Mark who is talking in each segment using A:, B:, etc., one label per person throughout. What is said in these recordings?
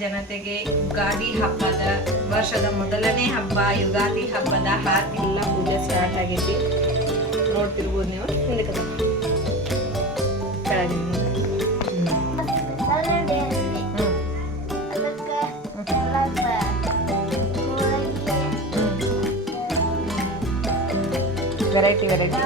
A: ಜನತೆಗೆ ಯುಗಾದಿ ಹಬ್ಬದ ವರ್ಷದ ಮೊದಲನೇ ಹಬ್ಬ ಯುಗಾದಿ ಹಬ್ಬದ ಹಾಕಿಲ್ಲ ಪೂಜೆ ಸ್ಟಾರ್ಟ್ ಆಗೈತಿ. ನೋಡ್ತಿರ್ಬೋದು ನೀವು ಹಿಂದಕ್ಕೆ. ವೆರೈಟಿ ವೆರೈಟಿ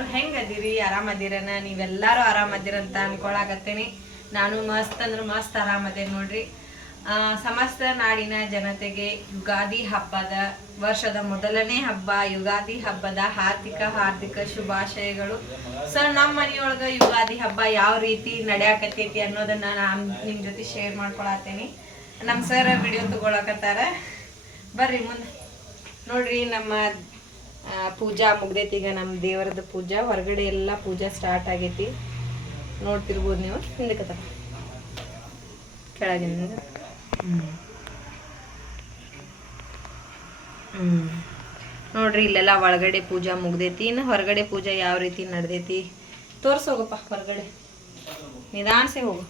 A: ಎಲ್ಲರೂ ಹೆಂಗದಿರಿ ಆರಾಮದಿರನ ನೀವೆಲ್ಲರೂ ಆರಾಮದಿರಂತ ಅನ್ಕೊಳಕತ್ತೀನಿ. ನಾನು ಮಸ್ತ್ ಅಂದ್ರೆ ಮಸ್ತ್ ಆರಾಮದೇನಿ ನೋಡ್ರಿ. ಸಮಸ್ತ ನಾಡಿನ ಜನತೆಗೆ ಯುಗಾದಿ ಹಬ್ಬದ, ವರ್ಷದ ಮೊದಲನೇ ಹಬ್ಬ, ಯುಗಾದಿ ಹಬ್ಬದ ಹಾರ್ದಿಕ ಹಾರ್ದಿಕ ಶುಭಾಶಯಗಳು. ಸೊ ನಮ್ಮ ಮನೆಯೊಳಗ ಯುಗಾದಿ ಹಬ್ಬ ಯಾವ ರೀತಿ ನಡೆಯಾಕತ್ತೈತಿ ಅನ್ನೋದನ್ನ ನಾನು ನಿಮ್ ಜೊತೆ ಶೇರ್ ಮಾಡ್ಕೊಳತ್ತೇನಿ ನಮ್ಮ ಸರ್ ವಿಡಿಯೋ ತಗೊಳಕತ್ತಾರ. ಬರ್ರಿ ಮುಂದೆ. ನೋಡ್ರಿ, ನಮ್ಮ ಪೂಜಾ ಮುಗ್ದೈತಿ ಈಗ ನಮ್ಮ ದೇವರದ ಪೂಜಾ. ಹೊರಗಡೆ ಎಲ್ಲ ಪೂಜಾ ಸ್ಟಾರ್ಟ್ ಆಗೈತಿ. ನೋಡ್ತಿರ್ಬೋದು ನೀವು. ಹಿಂದಕ್ಕೆ ತರ ಕೆಳಗಿನಿಂದ ಹ್ಮ್. ಹ್ಮ್. ನೋಡ್ರಿ ಇಲ್ಲೆಲ್ಲ ಒಳಗಡೆ ಪೂಜಾ ಮುಗ್ದೈತಿ. ಇನ್ನು ಹೊರಗಡೆ ಪೂಜಾ ಯಾವ ರೀತಿ ನಡೆದೈತಿ? ತೋರ್ಸೋಗಪ್ಪ ಹೊರಗಡೆ. ನಿಧಾನ್ಸೆ ಹೋಗು.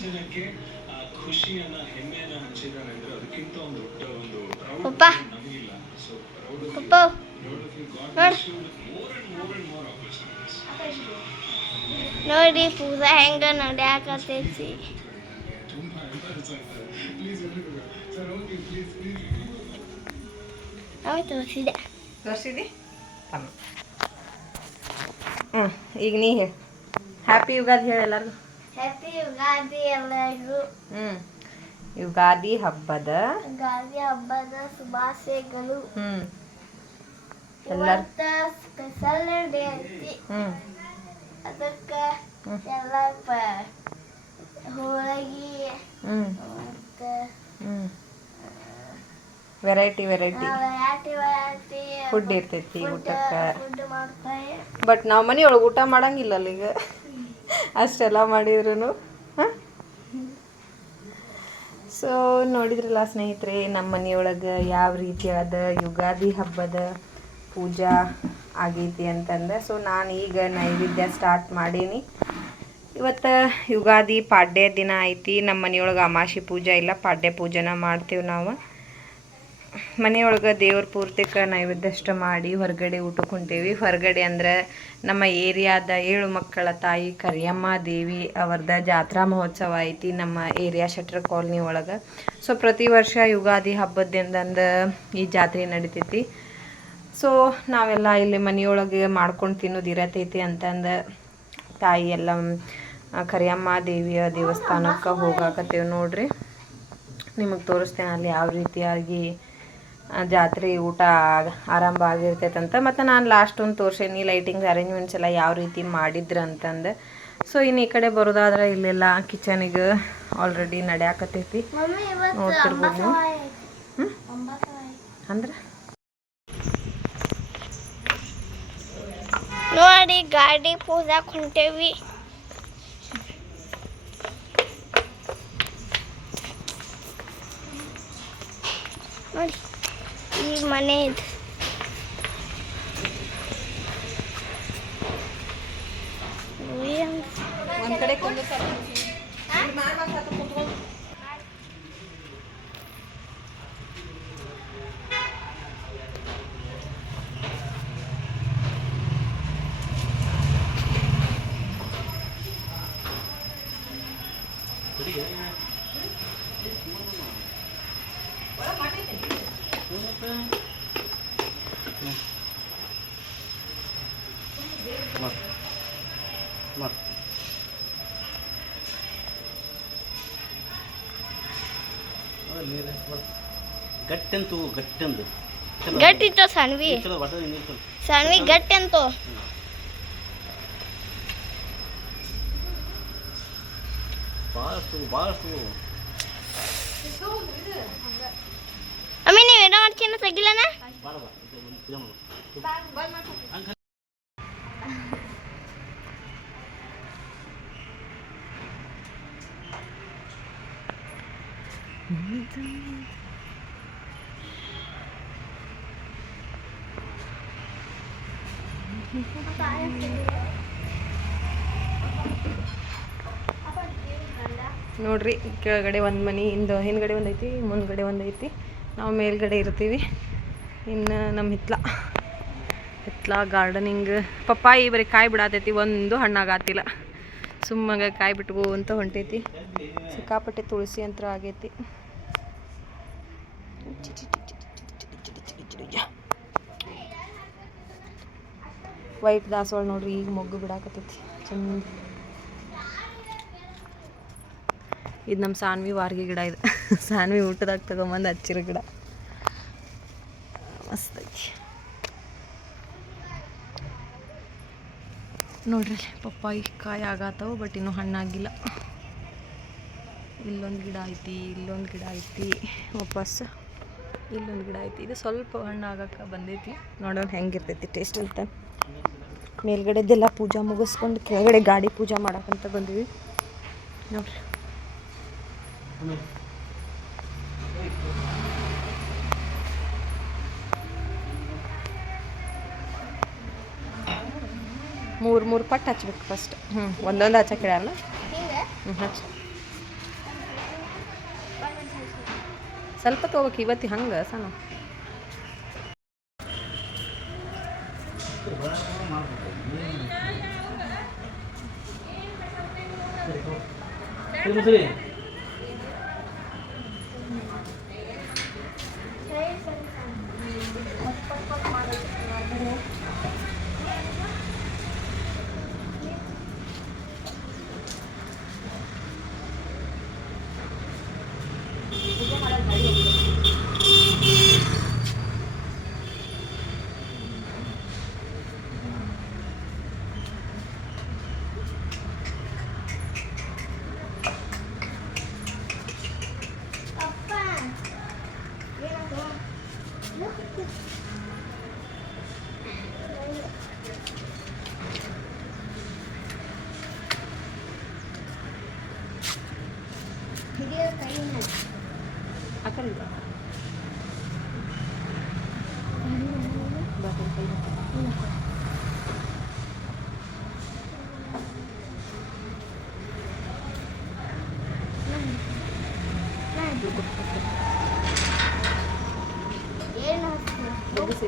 A: ಹ್ಮ್, ಹೋಗು.
B: ಪಪ್ಪ. ಪಪ್ಪ. ನೋಡ್. ನೋಡಿ ಪೂಜಾ ಹೆಂಗ ನಡ್ಯಾಕತೈತಿ ನಾವು ತೋರಿಸಿದೆ.
A: ತೋರಿಸಿದಿ? ಹ್ಞೂ ಈಗ ನೀ ಹೇಳಿ. ಹ್ಯಾಪಿ ಯುಗಾದಿ ಹೇಳಿ ಎಲ್ಲರಿಗೂ.
B: ಹ್ಯಾಪಿ ಯುಗಾದಿ ಎಲ್ಲರಿಗೂ.
A: ಹ್ಮ್. ಯುಗಾದಿ ಹಬ್ಬದ
B: ಯುಗಾದಿ ಹಬ್ಬದ ಶುಭಾಶಯಗಳು.
A: ಹ್ಮ್.
B: ಇವತ್ತ ಸ್ಪೆಷಲ್ ಡೇ ಐತಿ.
A: ಹ್ಞೂ
B: ಅದಕ್ಕೆ
A: ಹ್ಮ್.
B: ಎಲ್ಲ ಪ ಹೋಳಿಗೆ
A: ಹ್ಮ್.
B: ಮತ್ತ
A: ಹ್ಮ್. Variety variety
B: variety variety
A: food ಇರ್ತೈತಿ ಊಟಕ್ಕೆ.
B: ಫುಡ್ ಮಾಡ್ತಾರೆ.
A: ಬಟ್ ನಾವ್ ಮನಿಯೊಳಗ ಊಟ ಮಾಡಂಗಿಲ್ಲ ಈಗ. ಅಷ್ಟೆಲ್ಲ ಮಾಡಿದ್ರು ಸೊ ನೋಡಿದ್ರಲ್ಲ ಸ್ನೇಹಿತರೆ, ನಮ್ಮ ಮನೆಯೊಳಗೆ ಯಾವ ರೀತಿಯಾದ ಯುಗಾದಿ ಹಬ್ಬದ ಪೂಜಾ ಆಗೈತಿ ಅಂತಂದ್ರೆ ಸೊ ನಾನು ಈಗ ನೈವೇದ್ಯ ಸ್ಟಾರ್ಟ್ ಮಾಡೀನಿ. ಇವತ್ತು ಯುಗಾದಿ ಪಾಡ್ಯ ದಿನ ಐತಿ. ನಮ್ಮ ಮನೆಯೊಳಗೆ ಅಮಾಶಿ ಪೂಜೆ ಇಲ್ಲ, ಪಾಡ್ಯ ಪೂಜೆನ ಮಾಡ್ತೀವಿ ನಾವು. ಮನೆಯೊಳಗೆ ದೇವ್ರ ಪೂರ್ತಿಕ ನೈವೇದ್ಯ ಅಷ್ಟ ಮಾಡಿ ಹೊರಗಡೆ ಊಟಕ್ಕೆ ಹೊಂಟೇವಿ ಹೊರಗಡೆ ಅಂದ್ರೆ ನಮ್ಮ ಏರಿಯಾದ ಏಳು ಮಕ್ಕಳ ತಾಯಿ ಕರಿಯಮ್ಮ ದೇವಿ ಅವರದ ಜಾತ್ರಾ ಮಹೋತ್ಸವ ಐತಿ ನಮ್ಮ ಏರಿಯಾ ಶೆಟ್ರ್ ಕಾಲನಿ ಒಳಗೆ. ಸೊ ಪ್ರತಿ ವರ್ಷ ಯುಗಾದಿ ಹಬ್ಬದಿಂದ ಈ ಜಾತ್ರೆ ನಡಿತೈತಿ. ಸೊ ನಾವೆಲ್ಲ ಇಲ್ಲಿ ಮನೆಯೊಳಗೆ ಮಾಡ್ಕೊಂಡು ತಿನ್ನೋದು ಇರತೈತಿ ಅಂತಂದು ತಾಯಿ ಎಲ್ಲ ಕರಿಯಮ್ಮ ದೇವಿಯ ದೇವಸ್ಥಾನಕ್ಕೆ ಹೋಗಾಕತ್ತೇವೆ ನೋಡ್ರಿ. ನಿಮಗೆ ತೋರಿಸ್ತೇನೆ ಅಲ್ಲಿ ಯಾವ ರೀತಿಯಾಗಿ ಜಾತ್ರೆ ಊಟ ಆರಂಭ ಆಗಿರ್ತೈತಂತ. ಮತ್ತು ನಾನು ಲಾಸ್ಟ್ ಒಂದು ತೋರ್ಸೇನಿ ಲೈಟಿಂಗ್ಸ್ ಅರೇಂಜ್ಮೆಂಟ್ಸ್ ಎಲ್ಲ ಯಾವ ರೀತಿ ಮಾಡಿದ್ರು ಅಂತಂದು
C: ಸೊ ಇನ್ನು ಈ ಕಡೆ ಬರೋದಾದ್ರೆ ಇಲ್ಲೆಲ್ಲ ಕಿಚನಿಗೆ ಆಲ್ರೆಡಿ ನಡ್ಯಾಕತ್ತೈತಿ. ನೋಡ್ತಿರ್ಬೋದು. ಅಂದ್ರೆ?
B: ನೋಡಿ ಗಾಡಿ ಪೂಜಾ ಹೊಂಟೇವಿ ನೋಡಿ. ಈ ಮನೆ ಇದು.
C: ಒಂದು ಕಡೆ
D: ಗಟ್ಟಂತು ಗಟ್ಟಂದು
B: ಗಟ್ಟಿತ್ತು ಸಣ್ವಿ
D: ಚಲೋ ಒಟ್ಟು ನೀರು ಚಲೋ
B: ಸಣ್ವಿ ಗಟ್ಟಿ ಅಂತು
D: ಭಾಳಷ್ಟು ಭಾಳಷ್ಟು
B: ಅಮ್ಮಿ ನೀವು ಏನೋ ಮಾಡ್ತೀನಿ ತೆಗಿಲ್ಲನ
C: ನೋಡ್ರಿ ಕೆಳಗಡೆ ಒಂದು ಮನೆ ಹಿಂದೆ ಹಿಂದ್ಗಡೆ ಒಂದು ಐತಿ ಮುಂದ್ಗಡೆ ಒಂದು ಐತಿ ನಾವು ಮೇಲ್ಗಡೆ ಇರ್ತೀವಿ ಇನ್ನು ನಮ್ಮ ಹಿತ್ಲ ಹಿತ್ಲ ಗಾರ್ಡನಿಂಗ್ ಪಪ್ಪಾಯಿ ಬರೀ ಕಾಯಿ ಬಿಡಾತೈತಿ ಒಂದು ಹಣ್ಣಾಗತ್ತಿಲ್ಲ ಸುಮ್ಮನೆ ಕಾಯಿ ಬಿಟ್ಕೋ ಅಂತ ಹೊಂಟೈತಿ ಸಿಕ್ಕಾಪಟ್ಟೆ ತುಳಸಿ ಅಂತ ಆಗೈತಿ ವೈಟ್ ದಾಸವಾಳ ನೋಡ್ರಿ ಈಗ ಮೊಗ್ಗು ಬಿಡಾಕತ್ತೈತಿ ಚಂದ ಇದು ನಮ್ಮ ಸಾನ್ವಿ ವಾರ್ಗಿ ಗಿಡ ಇದು. ಸಾನ್ವಿ ಊಟದಾಗ ತಗೊಂಬಂದು ಹಚ್ಚಿರೋ ಗಿಡ. ಮಸ್ತ್ ನೋಡ್ರಿ, ಪಪ್ಪಾಯಿ ಕಾಯಿ ಆಗತ್ತವು ಬಟ್ ಇನ್ನೂ ಹಣ್ಣಾಗಿಲ್ಲ. ಇಲ್ಲೊಂದು ಗಿಡ ಐತಿ, ಇಲ್ಲೊಂದು ಗಿಡ ಐತಿ. ವಾಪಸ್ ಇಲ್ಲೊಂದು ಗಿಡ ಐತಿ. ಇದು ಸ್ವಲ್ಪ ಹಣ್ಣು ಆಗಕ್ಕೆ ಬಂದೈತಿ. ನೋಡೋಣ ಹೆಂಗಿರ್ತೈತಿ ಟೇಸ್ಟ್ ಅಂತ. ಮೇಲ್ಗಡೆದೆಲ್ಲ ಪೂಜಾ ಮುಗಿಸ್ಕೊಂಡು ಕೆಳಗಡೆ ಗಾಡಿ ಪೂಜಾ ಮಾಡೋಕ್ಕಂತ ಬಂದೀವಿ. ನೋಡ್ರಿ. ಮೂರು ಮೂರು ಪಟ್ಟು ಹಚ್ಬೇಕು ಫಸ್ಟ್ ಹ್ಞೂ ಒಂದೊಂದು ಹಚ್ಚಕ್ಕೆ ಹೇಳಲ್ಲ ಹ್ಞೂ ಹಚ್ಚಿ. ಸ್ವಲ್ಪ ತೊಗೋಬೇಕು ಇವತ್ತು ಹಂಗೆ, ಸಣ್ಣ.
D: ಸರಿ.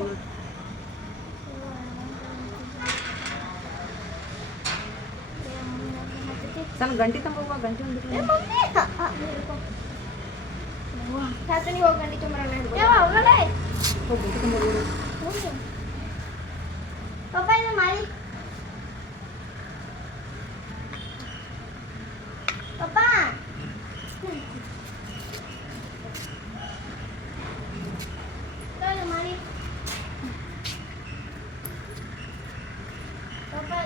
C: ಮುಗಿಸಿ ನೋಡು. ಸಣ್ಣ ಗಂಟಿ ತಂಬ ಗಂಟಿ ಒಂದು
B: ಪಪ್ಪ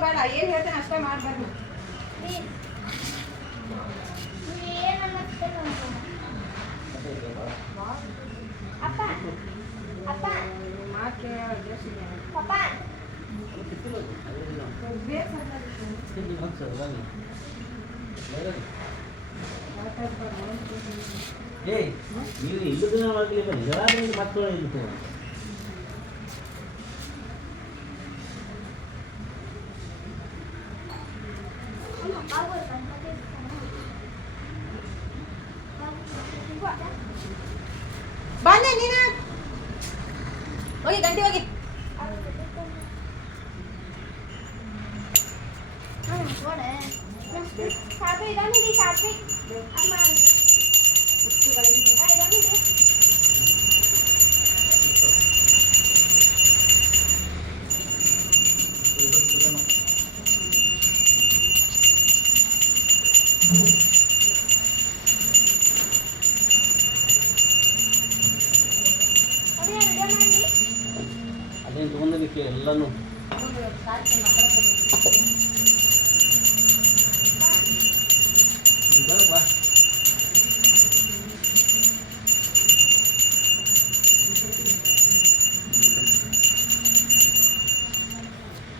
B: ಬೇಡ ಏನು ಹೇಳ್ತೇನೆ ಅಷ್ಟೇ ಮಾಡಬಾರ್ದು ಅಪ್ಪ ಅಪ್ಪ ಮಾಕೆ ಪಪ್ಪ
D: ಏಯ್ ನೀವು ಇಲ್ಲದನ್ನ ಮಾಡಲಿಲ್ಲ ಯಾರು ಮಕ್ಕಳು ಇರ್ತೇವೆ 啥东西？啥东西？啥东西？他妈！哎，啥东西？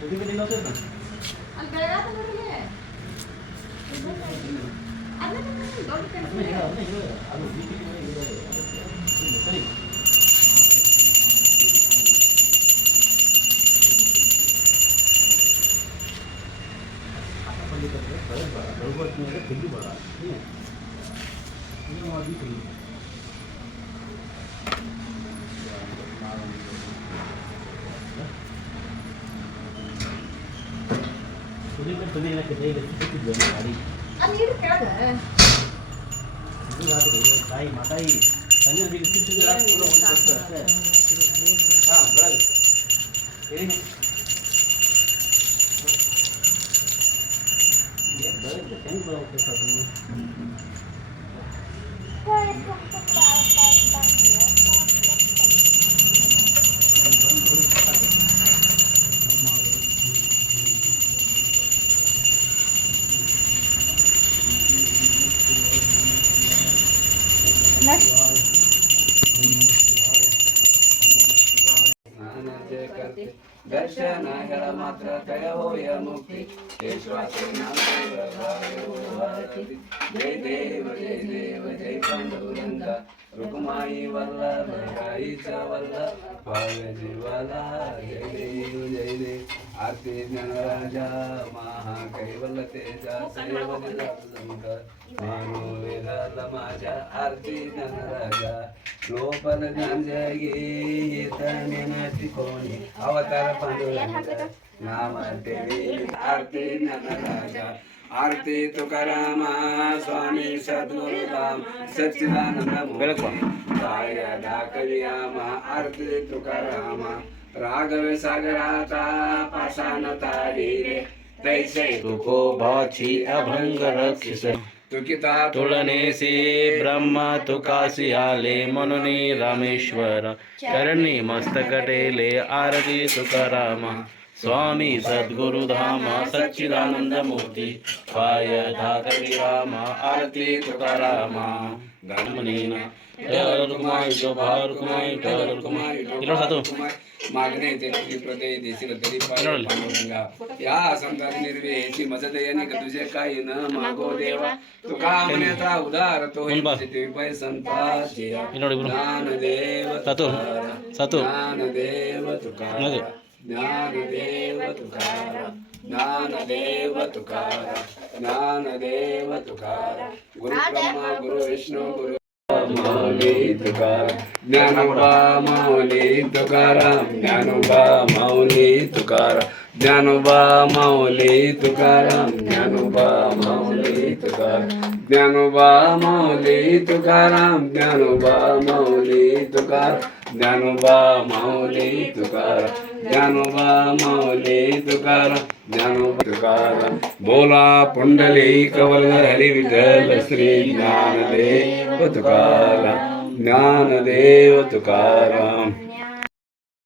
D: Pwede ka din sir, no? Ang gara ka na rin eh. Ano na naman? Dolly ka na rin. Ano na yun? Ano na yun? Ano
E: na yun? Ano na yun? Kalau buat mereka tinggi barang. Ini mau di sini. இருக்குன்னு சொல்லி எனக்கு கையில் சிக்கிட்டு வேணும் அடி தாய் மதாய் தண்ணி ஆ வராது சரிங்க ஏன் आरती ज्ञानराजा महाकैवल तेजा सैवलिलांकर मानो विरल माझ्या आरती ज्ञानराजा. लोपन गांजगे येतने कोणी अवतार पांडुरंग. नाम आरती ज्ञानराजा. आरती तुकारामा स्वामी सद्गुरुराम सच्चिदानंद बेळकवा दाखवियामा आरती तुकारामा. राघव
D: सागराचा पाषाणतारी तैसे तुको
E: बाछी
D: अभंग रक्षिस तुकिता तुळनेसी ब्रह्म तुकासी आले मनुने रामेश्वर। चरणी मस्तकटेले आरती तुकाराम। स्वामी सद्गुरुधाम सच्चिदानन्दमूर्ति पाय धातविराम आरती तुकाराम। गानमनेन कुमार कुमार कुमार कुमार
E: मागणे तेथील प्रदय देशील तरी पांडुरंगा. या समजा निर्वे ह्याची मजत याने का तुझे काही न मागो देवा. तो
D: का
E: म्हणण्याचा उदार
D: तो दिव्य संता.
E: ज्ञानदेव ज्ञानदेव तुकार. ज्ञानदेव तुकार ज्ञानदेव तुकार. ज्ञानदेव तुकार. गुरु ब्रह्मा गुरु विष्णू गुरु माऊली तुकाराम ज्ञानोबा माऊली तुकाराम ज्ञानोबा माऊली तुकाराम ज्ञानोबा माऊली तुकाराम ज्ञानोबा माऊली तुकाराम ज्ञानोबा माऊली तुकाराम ज्ञानोबा माऊली तुकाराम ज्ञानोबा माऊली तुकाराम ज्ञानोबा माऊली तुकाराम ज्ञानोबा तुकाराम बोला पुंडली कवलर हरी विठ्ठल श्री ज्ञानदेव तुकाराम ज्ञानदेव तुकाराम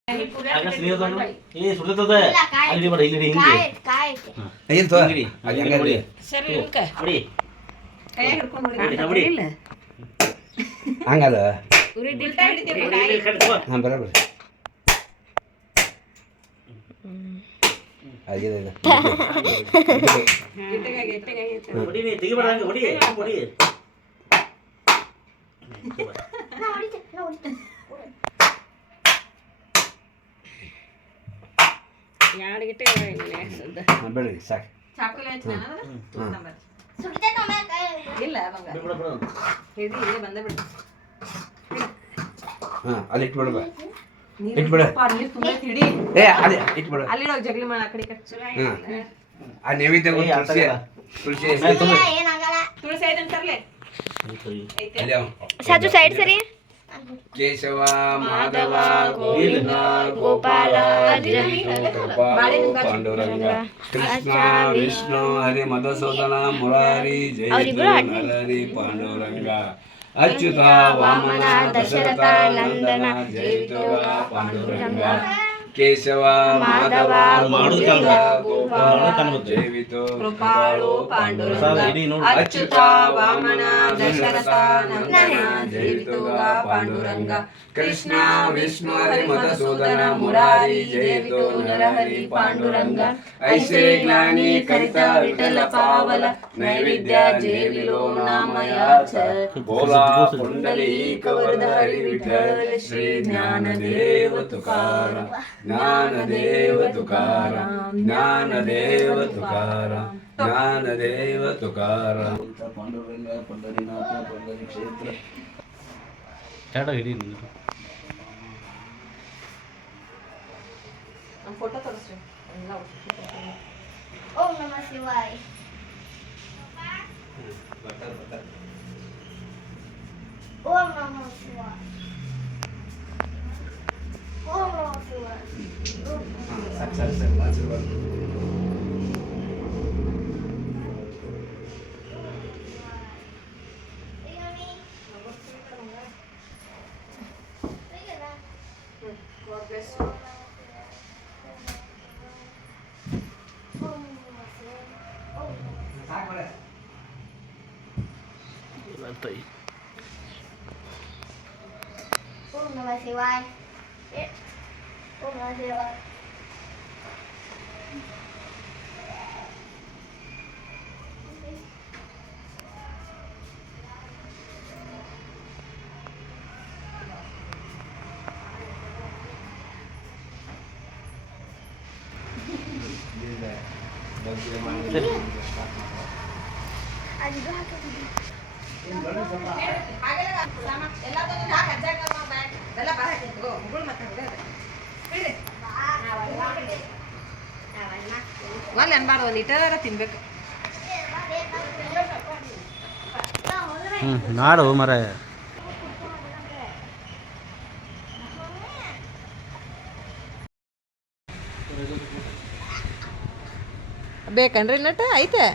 D: ಏ ಸುಡ್ತದ
E: అది ಸಾಕು
C: ಇಲ್ಲ
E: ಅಲ್ಲಿ
C: ಇಟ್ಬಿಡ್ಬೇಕು
E: ಇಟ್ಬಿಡು.
C: ಇಟ್ಬಿಡಪ್ಪ, ನೀರ್ ತುಂಬೈತ್ ಹಿಡಿ
E: ಏ ಅಲ್ಲಿ ಇಟ್ಬಿಡು
C: ಅಲ್ಲಿ ಹೋಗಿ ಜಗ್ಲಿ ಮಾಡ ಆ ಕಡೆ ಈ ಕಡೆ.
E: ಹಾಂ ಆ ನೈವೇದ್ಯ
D: ಏ, ಆ
E: ತುಳಸಿ
D: ಕಡೆ ಬಾ.
E: ತುಳಸಿ
B: ಏನಾಗಲ್ಲ
C: ತುಳಸಿ ಐತಂತ ತರ್ಲೆ. ಐತೆ
E: ಅಲ್ಲಿ ಅವ.
B: ಸಾಜು ಸೈಡ್ ಸರಿ?
E: ಕೇಶವ ಮಾಧವ ಗೋವಿಂದ
B: ಗೋಪಾಲ
E: ಗೋಪಾಲ ಪಾಂಡುರಂಗ ಕೃಷ್ಣ ವಿಷ್ಣು ಹರಿ ಮಧುಸೂದನ ಮುರಾರಿ ಜಯ
B: ಅವ್ರಿಬ್ರು
E: ಹರಿ ಪಾಂಡುರಂಗ. अच्युता वामना दशरथा नंदना जयितो पांडुरंगा ಕೇಶವ ಮಾಧವ ಗೋವಿಂದ ಗೋಪಾಲ ಜಯಿತು
C: ಕೃಪಾಳು ಪಾಂಡುರಂಗ
D: ಪ್ರಸಾದ ಇಡೀ ನೋಡು
C: ಅಚ್ಯುತ ವಾಮನ ದಶರಥ ನಂದನ ಜಯಿತುಗ ಪಾಂಡುರಂಗ ಕೃಷ್ಣ ವಿಷ್ಣು ಹರಿ ಮಧುಸೂದನ ಮುರಾರಿ ಜಯಿತು ನರಹರಿ ಪಾಂಡುರಂಗ ಐಸೆ ಜ್ಞಾನಿ ಕರಿತ ವಿಠಲ ಪಾವಲ ನೈವೇದ್ಯ ಜೇವಿಲೋ ನಾಮಯಾಚ
E: ಬೋಲಾ ಪುಂಡಲೀಕ ವರದ ಹರಿ ವಿಠಲ ಶ್ರೀ ಜ್ಞಾನದೇವ ತುಕಾರ ಜ್ಞಾನದೇವ ತುಕಾರ ಜ್ಞಾನದೇವ ತುಕಾರ ಜ್ಞಾನದೇವ ತುಕಾರ
D: ಪಾಂಡುರಂಗ ಪಂಡರಿನಾಥ ಪಂಡರಿ ಕ್ಷೇತ್ರ. ಎರಡು ಹಿಡಿ ನೀನು.
C: ಫೋಟೋ ತೋರಿಸ್ರಿ
B: ಓ ನಮ ಶಿವಾಯ. ಓಂ ನಮ ಶಿವಾಯ. ಓಂ ನಮ ಶಿವಾಯ
E: ಸಾಕು ಸಾಕು ಸಾಕು ಆಶೀರ್ವಾದ
B: ಓಂ ನಮ ಶಿವಾಯ ಓಂ ನಮ ಶಿವಾಯ ಅದು
C: ತಿನ್ಬೇಕು.
D: ಹ್ಞೂ ನಾಡು ಮರ.
C: ಬೇಕನ್ರಿ ನಟ ಐತೆ?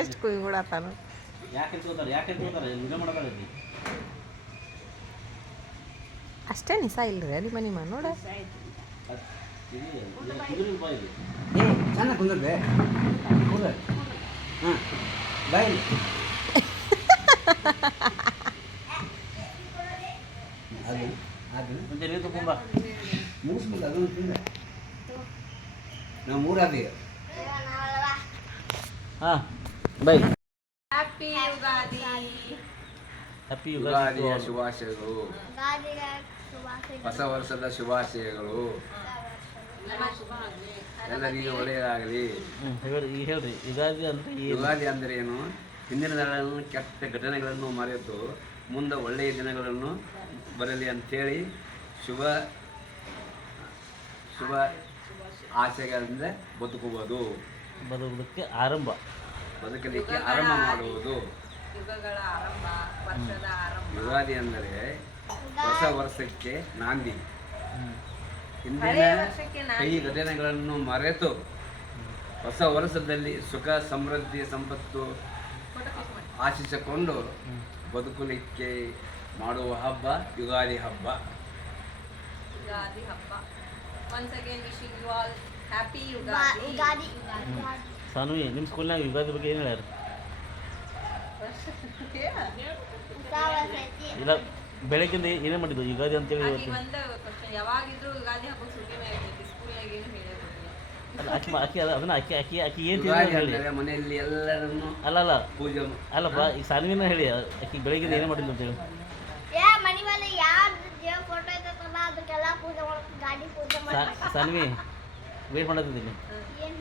C: ಎಷ್ಟು ಕುಯ್ ಬಿಡತ್ತಾನು.
D: ಯಾಕೆ ಯಾಕೆ
C: ಅಷ್ಟೇ ನಿಸ ಇಲ್ರಿ ಅಲ್ಲಿ ಮನಿ ಮಾ ನೋಡ.
E: ಚೆನ್ನಾಗಿ ಕುಂದ್ರೆ ಕುಂದ್ರೆ. ಹಾಂ ಬಾಯ್ ಅದು ಅದು. ಅದನ್ನು ತಿಂದೆ ನಾವು
D: ಹಾಂ
C: ಹ್ಯಾಪಿ ಯುಗಾದಿ
D: ಹ್ಯಾಪಿ
E: ಯುಗಾದಿಯ ಶುಭಾಶಯಗಳು. ಹೊಸ ವರ್ಷದ ಶುಭಾಶಯಗಳು. ಎಲ್ಲರಿಗೂ ಒಳ್ಳೆಯದಾಗಲಿ.
D: ಹೇಳ್ರಿ ಯುಗಾದಿ ಅಂದ್ರೆ ಏನು?
E: ಯುಗಾದಿ ಅಂದ್ರೆ ಏನು? ಹಿಂದಿನ ದಿನಗಳನ್ನು ಕೆಟ್ಟ ಘಟನೆಗಳನ್ನು ಮರೆತು ಮುಂದೆ ಒಳ್ಳೆಯ ದಿನಗಳನ್ನು ಬರಲಿ ಅಂಥೇಳಿ ಶುಭ ಶುಭ ಆಸೆಗಳಿಂದ ಬದುಕುವುದು.
D: ಬದುಕೋದಕ್ಕೆ ಆರಂಭ.
E: ಬದುಕಲಿಕ್ಕೆ ಆರಂಭ ಮಾಡುವುದು. ಯುಗಾದಿ ಅಂದರೆ ಹೊಸ ವರ್ಷಕ್ಕೆ ನಾಂದಿ ಹಿಂದಿನ ಕೈ ಘಟನೆಗಳನ್ನು ಮರೆತು ಹೊಸ ವರ್ಷದಲ್ಲಿ ಸುಖ ಸಮೃದ್ಧಿ ಸಂಪತ್ತು ಆಶಿಸಿಕೊಂಡು ಬದುಕಲಿಕ್ಕೆ ಮಾಡುವ ಹಬ್ಬ ಯುಗಾದಿ ಹಬ್ಬ.
C: ಯುಗಾದಿ ಹಬ್ಬ. Once again wishing you all happy
B: Ugadi.
C: Ugadi.
B: Ugadi.
D: ಸಾನು ನಿಮ್ಮ ಸ್ಕೂಲ್ನಾಗ ಯುಗಾದಿ ಬಗ್ಗೆ ಏನು ಹೇಳ್ಯಾರ? ಇಲ್ಲ ಬೆಳಗ್ಗಿಂದ ಏನೇ ಮಾಡಿದ್ದು ಯುಗಾದಿ ಅಂತೇಳಿ
C: ಆಕಿ
D: ಇವತ್ತು?
C: ಒಂದ ಕ್ವಶನ್ ಯಾವಾಗಿದ್ರು ಯುಗಾದಿ ಹಬ್ಬ ಸುಟ್ಟಿನೇ ಇರ್ತೈತಿ ಸ್ಕೂಲ್ನಾಗ ಏನು ಹೇಳಿರೋದಿಲ್ಲ
D: ಅಲ್ಲ ಆಕಿ ಮಾ- ಆಕಿ ಅದ- ಅದನ್ನ ಆಕಿ ಆಕಿ ಆಕಿ ಏನು
E: ಯುಗಾದಿ
D: ಹೇಳಿ?
E: ಅಂದರೆ ಮನೆಯಲ್ಲಿ ಎಲ್ಲರನ್ನು
D: ಅಲ್ಲ ಅಲ್ಲ.
E: ಪೂಜೆ
D: ಅಲ್ಲಪ್ಪ ಈಗ ಸಾನ್ವಿನ ಹೇಳಿ ಆಕಿ ಬೆಳಗ್ಗಿಂದ ಏನೇ ಮಾಡಿದ್ದು ಅಂತೇಳಿ.
B: ಏ ಮನಿ ಮೇಲೆ ಯಾವ್ದು ದೇವ್ರ ಫೋಟೋ ಇರ್ತೈತಲ್ಲ ಅದಕ್ಕೆಲ್ಲ ಪೂಜೆ ಮಾಡ್ಬೇಕು ಗಾಡಿ ಪೂಜೆ
D: ಸಾ- ಸಾನ್ವಿ ವೇಟ್ ಮಾಡತ್ತಿದ್ದೀನಿ
B: ಏನ್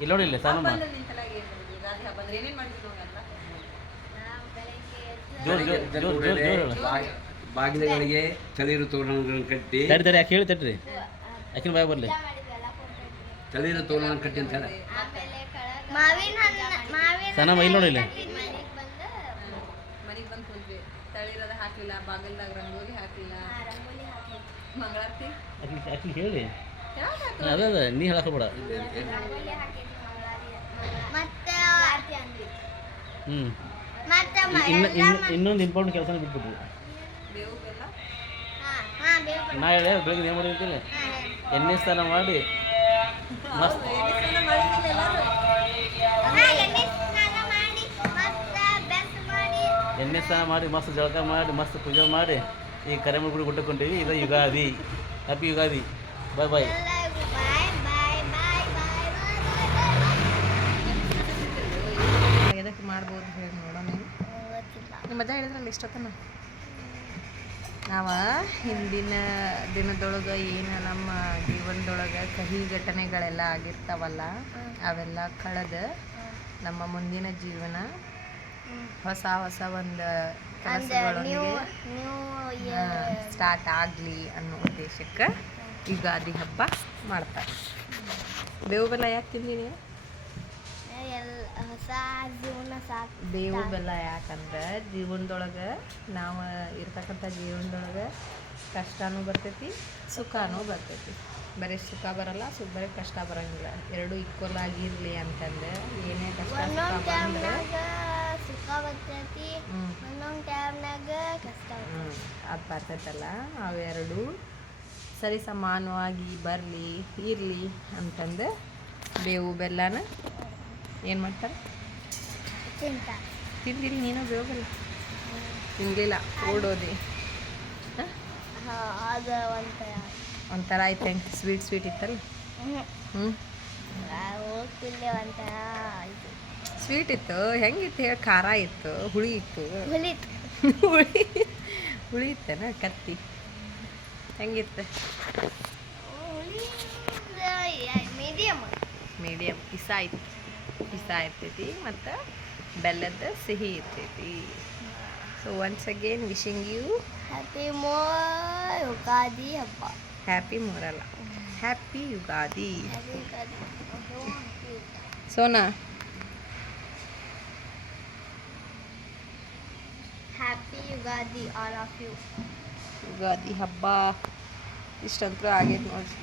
D: ಇಲ್ಲಿ ನೋಡಿ ಇಲ್ಲಿ ಸಾನಮ್ಮ
C: ಹಬ್ಬ ನಿಂತಲಾಗ ಏನು ಮಾಡೋದು ಯುಗಾದಿ ಹಬ್ಬ ಅಂದ್ರೆ ಏನೇನು ಮಾಡಿದ್ರು
E: ಬಾಗಿಲುಗಳಿಗೆ ತಳಿರು ತೋರಣಗಳನ್ನು ಕಟ್ಟಿ
D: ತಡಿ ತಡಿ ಯಾಕೆ ಹೇಳಿ ತಡ್ರಿ ಬಾಯ್ ಬರಲಿ.
E: ತಳಿರು ತೋರಣ ಕಟ್ಟಿ ಅಂತ ಹೇಳ.
B: ಆಮೇಲೆ ಕೆಳಗೆ ಮಾವಿನ ಮಾವಿನ
D: ಸನಮ್ಮ ಇಲ್ಲಿ ನೋಡಿ ಇಲ್ಲಿ.
C: ಹಾಕಿಲ್ಲ ಬಾಗಿಲ್ದಾಗ ರಂಗೋಲಿ ಮಂಗಳಾರತಿ?
D: ಹೇಳಿ. ಅದ ಅದ ನೀ ಹೇಳಕ್ಕೋಬೇಡ ಹ್ಞೂ ಇನ್ನು ಇನ್ನು ಇನ್ನೊಂದು ಇಂಪಾರ್ಟೆಂಟ್ ಕೆಲಸ ಬಿಟ್ಬಿಟ್ರು. ನಾ ಹೇಳಿ ಬೆಳಗ್ಗೆ ಏನು. ಎಣ್ಣೆ ಸ್ನಾನ ಮಾಡಿ. ಮಸ್ತ್.
B: ಎಣ್ಣೆ ಸ್ನಾನ ಮಾಡಿ
D: ಮಸ್ತ್ ಜಳಕ ಮಾಡಿ ಮಸ್ತ್ ಪೂಜೆ ಮಾಡಿ. ಈ ಕರೆಮುಳ ಗುಡಿ ಗುಟ್ಟಕೊಂಡೀವಿ ಇದು Ugadi. Happy Ugadi.
B: Bye bye bye bye bye bye bye
C: ಎದಕ್ಕೆ ಮಾಡ್ಬೋದು ಹೇಳಿ ನೋಡೋಣ ಅಜ್ಜ ಹೇಳಿದ್ರಲ್ಲ ಇಷ್ಟೊತ್ತನ? ನಾವ ಹಿಂದಿನ ದಿನದೊಳಗೆ ಏನು ನಮ್ಮ ಜೀವನದೊಳಗೆ ಕಹಿ ಘಟನೆಗಳೆಲ್ಲ ಆಗಿರ್ತಾವಲ್ಲ ಅವೆಲ್ಲ ಕಳೆದು ನಮ್ಮ ಮುಂದಿನ ಜೀವನ ಹೊಸ ಹೊಸ ಒಂದು ಸ್ಟಾರ್ಟ್ ಆಗಲಿ ಅನ್ನೋ ಉದ್ದೇಶಕ್ಕೆ ಯುಗಾದಿ ಹಬ್ಬ ಮಾಡ್ತಾರೆ. ಬೇವು ಬೆಲ್ಲ ಯಾಕೆ ತಿಂದಿ ನೀವು
B: ಎಲ್ ಹೊಸ ಜೀವನ ಸಾಕು
C: ಬೇವು ಬೆಲ್ಲ ಯಾಕಂದ್ರೆ ಜೀವನದೊಳಗೆ ನಾವು ಇರ್ತಕ್ಕಂಥ ಜೀವನದೊಳಗೆ ಕಷ್ಟನೂ ಬರ್ತೈತಿ ಸುಖನೂ ಬರ್ತೈತಿ. ಬರೀ ಸುಖ ಬರಲ್ಲ ಸುಖ ಬರೀ ಕಷ್ಟ ಬರಂಗಿಲ್ಲ. ಎರಡು ಈಕ್ವಲ್ ಆಗಿರಲಿ ಅಂತಂದ್ರೆ ಏನೇ ಕಷ್ಟ
B: ಒಂದೊಂದು ಟೈಮ್ನಾಗ ಸುಖ ಬರ್ತೈತಿ
C: ಹ್ಞೂ
B: ಒಂದೊಂದು ಟೈಮ್ನಾಗ ಕಷ್ಟ.
C: ಅದು ಬರ್ತೈತಲ್ಲ. ಅವೆರಡು ಸರಿ ಸಮಾನವಾಗಿ ಬರಲಿ ಇರಲಿ ಅಂತಂದು ಬೇವು ಬೆಲ್ಲನ ಏನು ಮಾಡ್ತಾರೆ? ತಿಂದಿಲ್ಲ ನೀನು ಹೋಗಲ್ಲ. ತಿನ್ನಲಿಲ್ಲ ಓಡೋದೆ.
B: ಒಂಥರ.
C: ಆಯ್ತು ಹೆಂಗೆ? ಸ್ವೀಟ್ ಸ್ವೀಟ್ ಇತ್ತಲ್ಲ? ಹ್ಞೂ ಸ್ವೀಟ್ ಇತ್ತು ಹೆಂಗಿತ್ತು ಹೇಳಿ? ಖಾರ ಇತ್ತು ಹುಳಿ ಇತ್ತು.
B: ಹುಳಿ
C: ಹುಳಿ. ಹುಳಿ ಇತ್ತೇನ ಕತ್ತಿ? ಹೆಂಗಿತ್ತು?
B: ಮೀಡಿಯಮ್
C: ಮೀಡಿಯಮ್ ಇಸ ಇತ್ತು ಪಿಸಾ ಇರ್ತೈತಿ ಮತ್ತು ಬೆಲ್ಲದ ಸಿಹಿ ಇರ್ತೈತಿ. So once again wishing you
B: happy ಮೋ ಯುಗಾದಿ ಹಬ್ಬ
C: ಹ್ಯಾಪಿ ಮೋರಲ್ಲ happy Ugadi
B: happy Ugadi
C: Sona.
B: Happy Ugadi all of you
C: Ugadi ಹಬ್ಬ ಇಷ್ಟಂತೂ ಆಗೈತೆ ನೋಡಿ